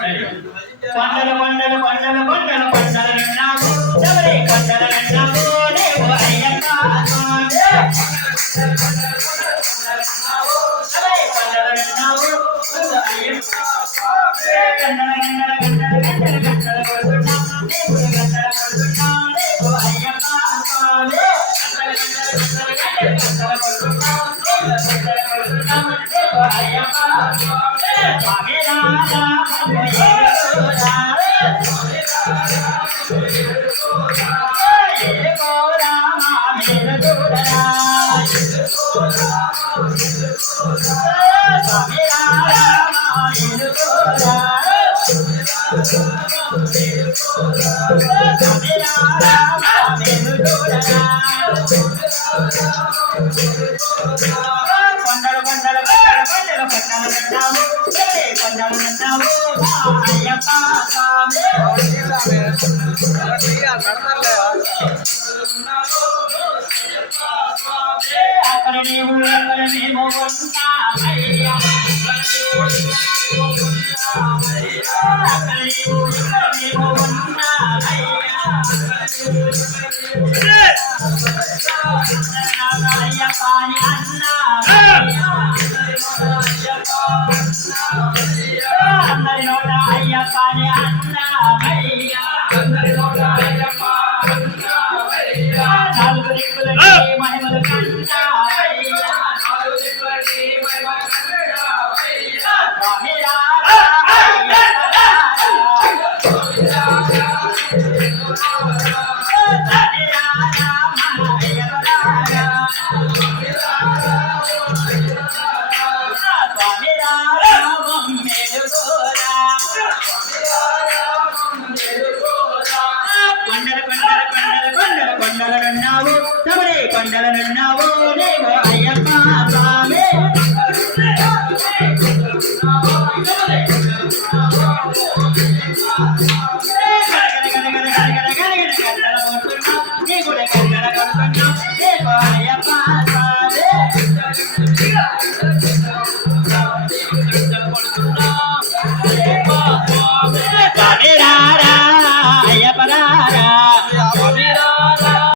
కొండలు కొండలు కొండలు కొండలు కొండలున్నావు శబరి కొండలున్నావు నీవు అయ్యప్ప శబరి కొండలున్నావు అయ్యప్ప గండల గండల గండల గండల గండల కొడుతున్నావు నీవు గండల కొడుతున్నావు నీవు అయ్యప్ప స్వామి గండల గండల గండల గండల కొడుతున్నావు నీవు గండల కొడుతున్నావు నీవు అయ్యప్ప స్వామి రాధా కొండలు కొండలు కొండలు కొండలు కొండలు అయ్యప్ప స్వామి అక్కడ నీవు మేము ఉన్నామయ్యా అక్కడ నీవు మేము ఉన్నామయ్యా అయ్యప్ప అని అన్నామయ్యా అందరి నోట అయ్యప్ప అని అన్నామయ్యా నాలుగు దిక్కులకి మహిమలు కన్నామయ్యా స్వామి రాధా కొండలనున్నావు శబరి కొండలనున్నావు నీవు అయ్యప్ప స్వామి